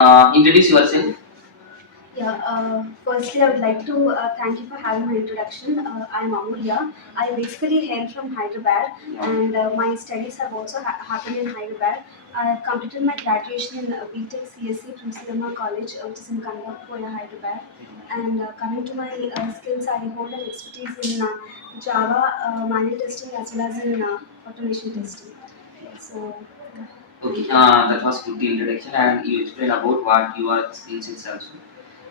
Introduce yourself. Firstly, I would like to thank you for having my introduction. I'm Amulya. I basically hail from Hyderabad, and my studies have also happened in Hyderabad. I have completed my graduation in BTech CSC from Surya College, which is in Kandapoya, Hyderabad. And coming to my skills, I hold an expertise in Java manual testing as well as in automation testing. So, Okay, thank you. that was good introduction, and you explain about what your skills is also.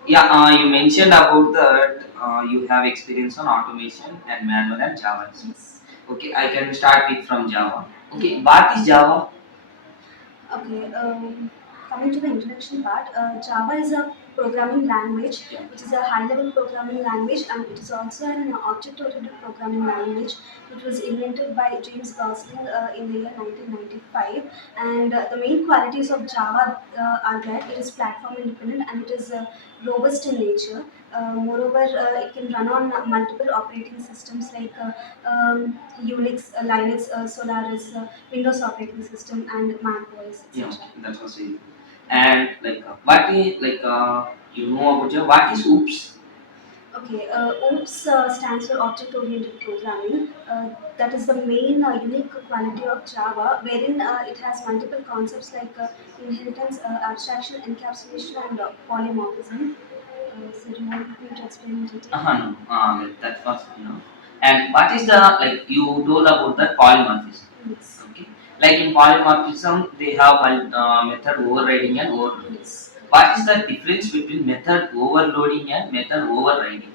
Yeah, you mentioned about that you have experience on automation and manual and Java. Yes. Okay, I can start with from Java. Okay, what is Java? Okay, coming to the introduction part, Java is a programming language, Yeah. which is a high-level programming language, and it is also an object-oriented programming language. It was invented by James Gosling in the year 1995, and the main qualities of Java are that it is platform independent and it is robust in nature. Moreover, it can run on multiple operating systems like Unix, Linux, Solaris, Windows operating system, and Mac OS, Yeah, etc. okay, that was it. And like, what is like you know about Java? What is OOPS? Okay, OOPS stands for Object Oriented Programming. That is the main unique quality of Java, wherein it has multiple concepts like inheritance, abstraction, encapsulation, and polymorphism. So, do you want me to explain in detail? No, like that was enough. And what is the like you told about the polymorphism? Yes. Okay, like in polymorphism, they have method overriding and overloading. Yes. What is the difference between method overloading and method overriding?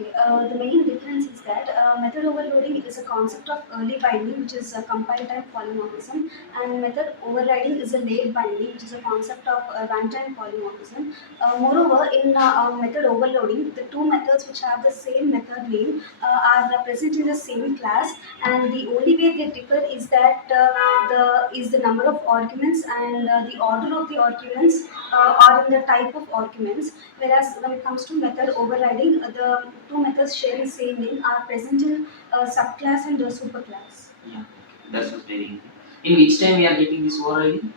Okay, the main difference is that method overloading is a concept of early binding, which is a compile type polymorphism, and method overriding is a late binding, which is a concept of runtime polymorphism. Moreover, in method overloading, the two methods which have the same method name are present in the same class, and the only way they differ is that the number of arguments and the order of the arguments or in the type of arguments. Whereas when it comes to method overriding, the two methods sharing same name are present in subclass and superclass. Yeah, okay. That was very easy. In which time we are getting this overriding?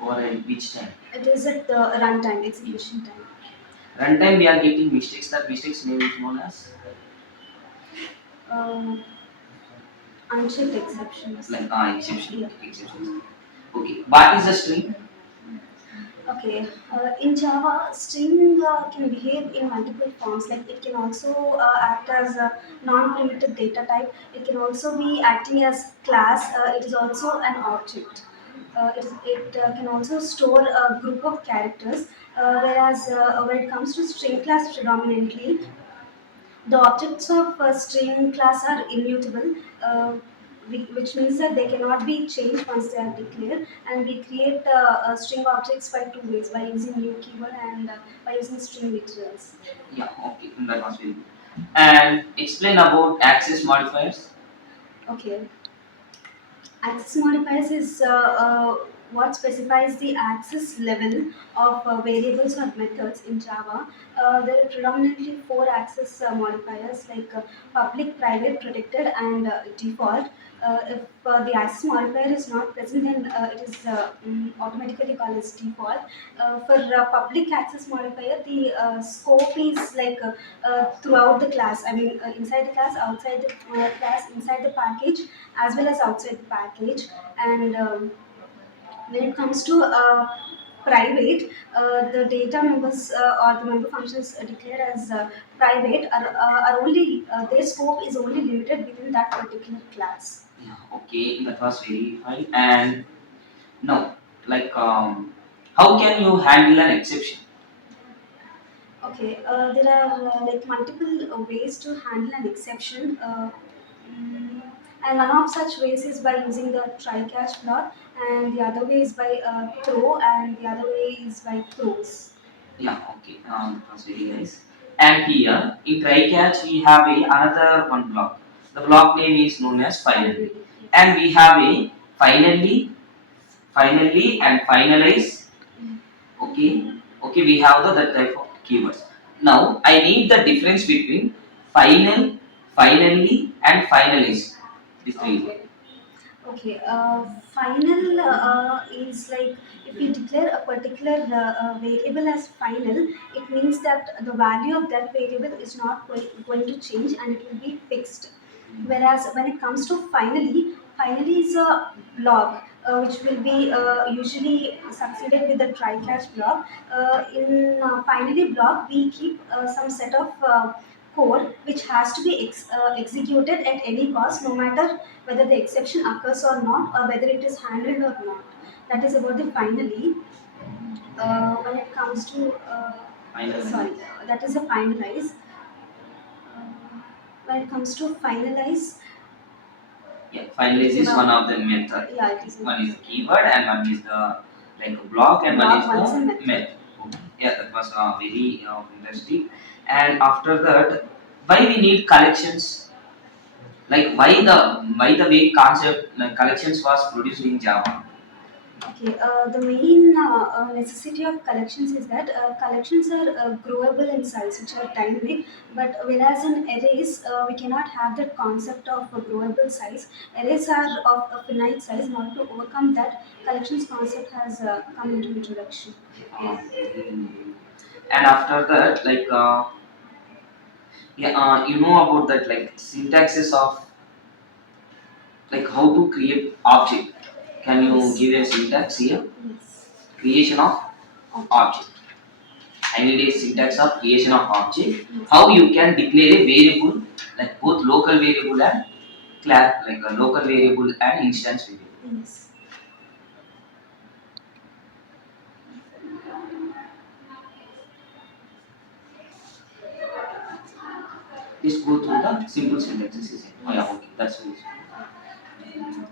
Overriding which time? It is at the runtime, execution time. Runtime we are getting mistakes. That mistakes name is known as Um, Unchecked exceptions. like exception. Yeah. Exceptions. Okay. What is the string? Okay, in Java, string can behave in multiple forms. Like it can also act as a non-primitive data type. It can also be acting as class. It is also an object. It can also store a group of characters. Whereas when it comes to string class predominantly, the objects of a string class are immutable, which means that they cannot be changed once they are declared. And we create string objects by two ways: by using new keyword and by using string literals. Yeah. Okay. That was very good. And explain about access modifiers. Okay. Access modifiers is what specifies the access level of variables or methods in Java. There are predominantly four access modifiers like public, private, protected, and default. If the access modifier is not present, then it is automatically called as default. For public access modifier, the scope is like throughout the class. I mean, inside the class, outside the class, inside the package, as well as outside the package. And when it comes to private, the data members or the member functions declared as private are only their scope is only limited within that particular class. Yeah. Okay. That was very fine. And now, like, how can you handle an exception? Okay, there are like multiple ways to handle an exception, mm, and one of such ways is by using the try-catch block, and the other way is by throw, and the other way is by throws. Yeah. Okay. That was very nice. And here in try catch we have a another one block. The block name is known as finally, Finally, yes. and we have a finally, finally, and finalize. Okay, okay, we have the that type of keywords. Now I need the difference between final, finally, and finalize. These three words. Okay. Okay, final is like if we declare a particular variable as final, it means that the value of that variable is not going to change and it will be fixed. Whereas when it comes to finally is a block which will be usually succeeded with the try-catch block. In finally block, we keep some set of code which has to be executed at any cost, no matter whether the exception occurs or not, or whether it is handled or not. That is about the finally. When it comes to sorry, that is a finalize. When it comes to finalize, Yeah, finalize is one of the method. Yeah, it is. One is the keyword and one is the like a block and Block, one one is is the a method. method. Okay. Yeah, that was very interesting. And after that, why we need collections? Like why the way concept like collections was produced in Java? Okay, the main necessity of collections is that collections are growable in size, which are dynamic. But whereas in arrays, we cannot have that concept of a growable size. Arrays are of a finite size. In order to overcome that, collections concept has come into introduction. Mm. And after that, like yeah, you know about that like syntaxes of like how to create object. Can you Yes. give a syntax here? Yes. Creation of object. I need a syntax of creation of object. Yes. How you can declare a variable like both local variable and class like a local variable and instance variable. Yes. Just go through the simple syntaxes. Is it? Oh yeah, okay, that's it. Yes, sir.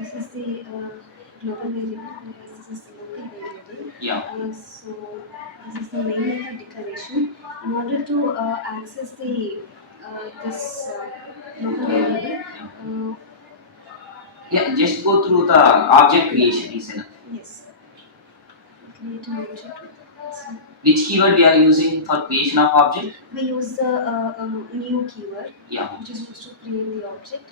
This is the global variable, whereas this is the local variable. Yeah. So this is the main method declaration. In order to access the this local variable, Yeah, just go through the object creation is enough. yes, create an object. So Which keyword we are using for creation of object? we use the new keyword, Yeah. which is used to create the object,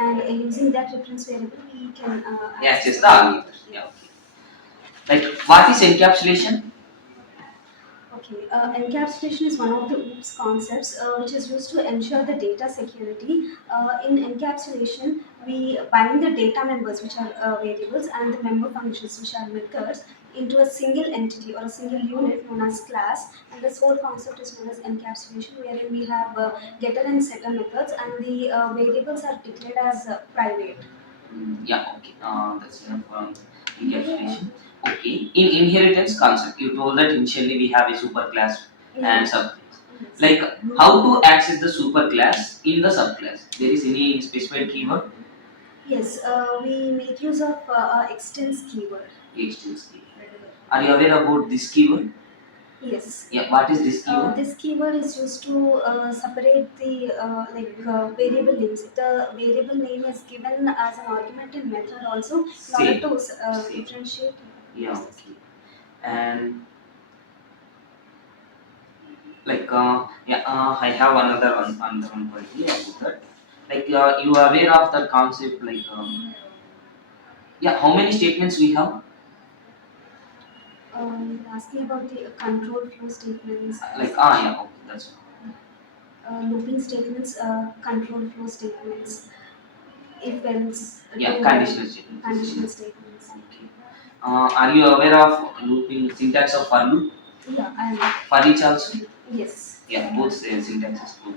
and using that reference variable, we can Access the argument. Yeah. Okay. Like what is encapsulation? Okay, encapsulation is one of the OOPS concepts which is used to ensure the data security. In encapsulation, we bind the data members, which are variables, and the member functions, which are methods, into a single entity or a single unit known as class. And this whole concept is known as encapsulation, wherein we have getter and setter methods, and the variables are declared as private. Yeah, okay. That's enough for encapsulation. Okay. In inheritance concept, you told that initially we have a superclass and subclass. Like how to access the superclass in the subclass? There is any specified keyword? Yes, we make use of extends keyword. Extends keyword. Are you aware about this keyword? Yes. Yeah. What is this keyword? This keyword is used to separate the variable names. If the variable name is given as an argument in method also, in order to differentiate. Yeah. Okay. And like yeah, I have another one point here about that. Like you are aware of that concept like yeah, how many statements we have? Asking about the control flow statements. Like yeah, okay, that's Looping statements, control flow statements, if else. yeah, conditional statements. Conditional statements. Okay. Are you aware of looping syntax of for loop? Yeah, I am. For each also? Yes. Yeah, both syntaxes both.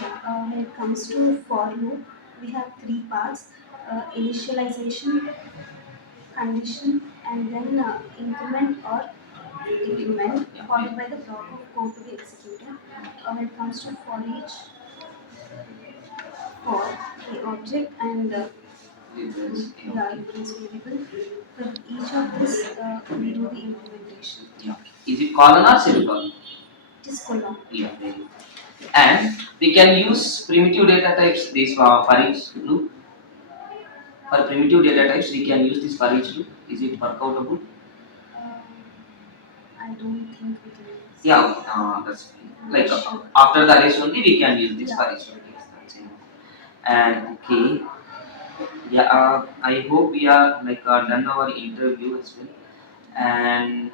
Yeah, when it comes to for loop, we have three parts: initialization, condition, and then increment or decrement, followed by the block of code to be executed. When it comes to for each, for the object and yeah, reference variable. For each of this, we do the implementation. Yeah. Is it colon or semicolon? It is colon. Yeah, very good. And we can use primitive data types this for each loop. For primitive data types, we can use this for each loop. Is it workoutable? I don't think we can use. Yeah, okay. That's fine. Like Sure. after the arrest only we can use this Yeah. for history. That's enough. And okay, yeah. I hope we are like done our interview as well. And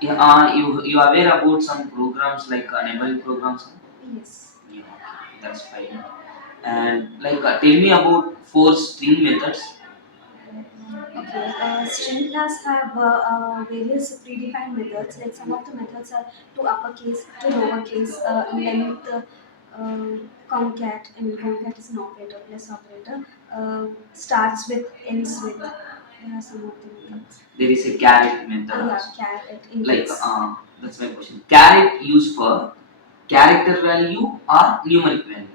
yeah, you are aware about some programs like memory programs? Yes. Yeah, okay, that's fine. And like tell me about four string methods. Okay, string class have various predefined methods. Like some of the methods are to uppercase, to lowercase, length, concat. I mean, concat is an operator, plus operator. Starts with, ends with. There are some of the methods. There is a caret method Yeah, also. caret, Like index. that's my question. Caret used for character value or numeric value?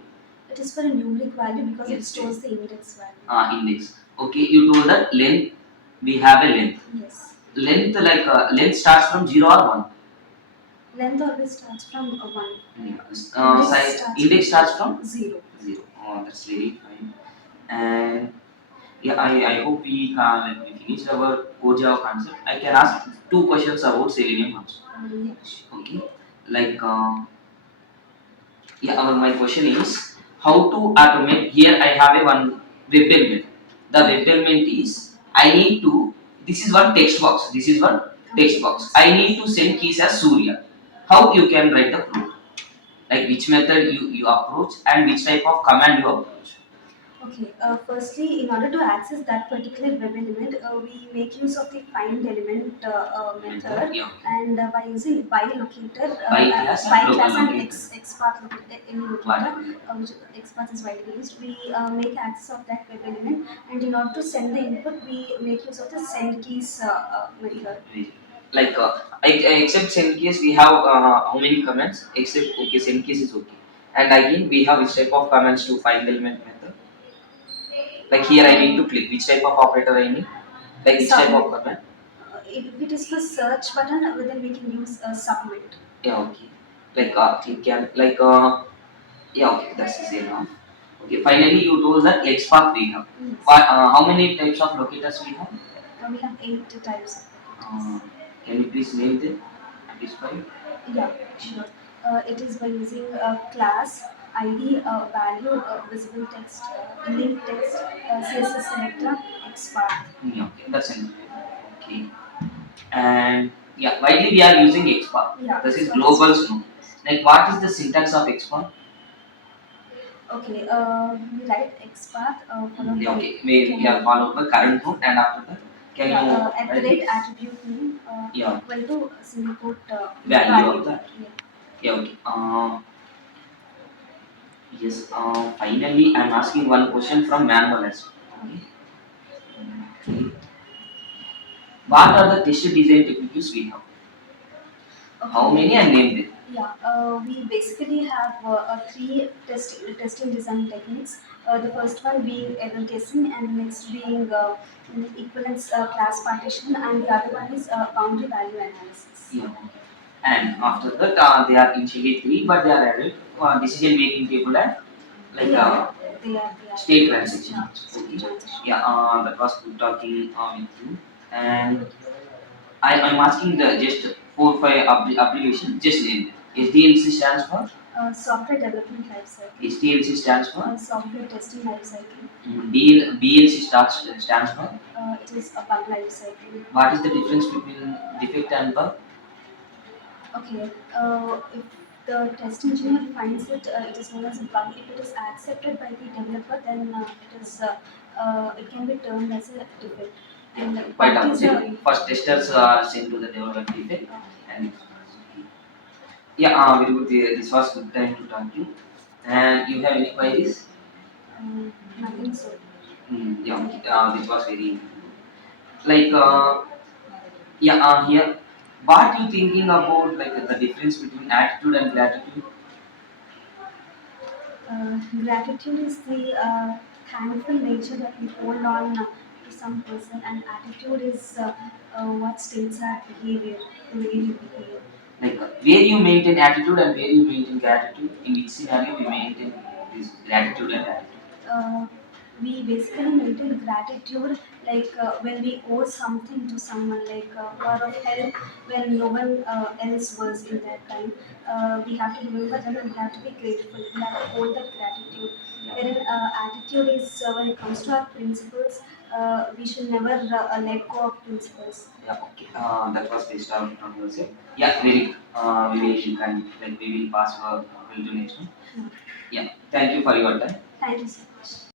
It is for a numeric value because it Yes, stores the index value. index. Okay, you told that length. We have a length. Yes. Length like length starts from 0 or 1. Length always starts from a 1. Index starts from 0. 0. Oh, that's very fine. And yeah, I hope we can like, we finished our core Java concept. I can ask two questions about Selenium also. Yeah, sure. Okay, like yeah, my question is how to automate. Here I have a one web element. The web element is I need to. This is one text box. This is one text box. I need to send keys as Surya. How you can write the code? Like which method you approach and which type of command you approach. Okay, firstly, in order to access that particular web element, we make use of the find element method, Yeah. and by using by locator, By class and by local class and locator. xpath locator, any locator, Whatever. which xpath is widely used, we make access of that web element, and in order to send the input, we make use of the send keys method. Like except send case we have how many commands except okay send case is okay, and again we have which type of commands to find element method. Like here I need to click which type of operator I need, like which type of Submit. command. If it is for search button, then we can use submit. Yeah, okay, like click can like yeah, okay, that's enough. Okay, finally you told that XPath we have. Yes. But how many types of locators we have? We have 8 types of uh, locators. can you please name them at this point? Yeah, sure. It is by using class, ID, value, visible text, link text, CSS selector, XPath. Yeah, okay, that's enough. Okay. And yeah, widely we are using XPath. Yeah, This is XPath global is snow. Like what is the syntax of XPath? okay. We write XPath followed Yeah, by okay, we are followed by current node and after that can yeah, you at the write rate this? attribute name Yeah, equal to single quote value of that. Yeah. Yeah, okay. Yes. Finally, I'm asking one question from manual as well. Okay. Okay. What are the test design techniques we have? How Okay. many and name them? Yeah, we basically have testing design techniques. The first one being error testing, and next being equivalence class partition, and the other one is boundary value analysis. Yeah. And after that, they are initially three, but they are added decision making table and like Yeah, they are state yes, transaction. yeah, state Okay. transition. Yeah, that was good talking with you. And I'm asking the just 4 5 abbreviation. Just name them. SDLC stands for. Software development lifecycle. SDLC stands for. Software testing lifecycle. BLC stands for. It is a bug lifecycle. What is the difference between defect and bug? Okay, if the test engineer finds it, it is known as a bug. If it is accepted by the developer, then it can be termed as a defect. And Quite bug is opposite. a First testers send to the developer defect and yeah, very good. This was good time to talk to you. And you have any queries? nothing so. Yeah, okay. This was very like yeah. Here, what you thinking about like the difference between attitude and gratitude? Gratitude is the thankful nature that we hold on to some person, and attitude is what states our behavior, the way we behave. Like where you maintain attitude and where you maintain gratitude. In which scenario we maintain this gratitude and attitude? Uh, we basically maintain gratitude, like when we owe something to someone, like or of help when no one else was in that time. We have to remember them and we have to be grateful. We have to hold that gratitude. Yeah. Wherein attitude is when it comes to our principles, we should never let go of principles. Yeah, okay. That was based on from your side. Yeah, very good. We will can like we will pass our will to next one. Yeah. Yeah. Thank you for your time. Thank you so much.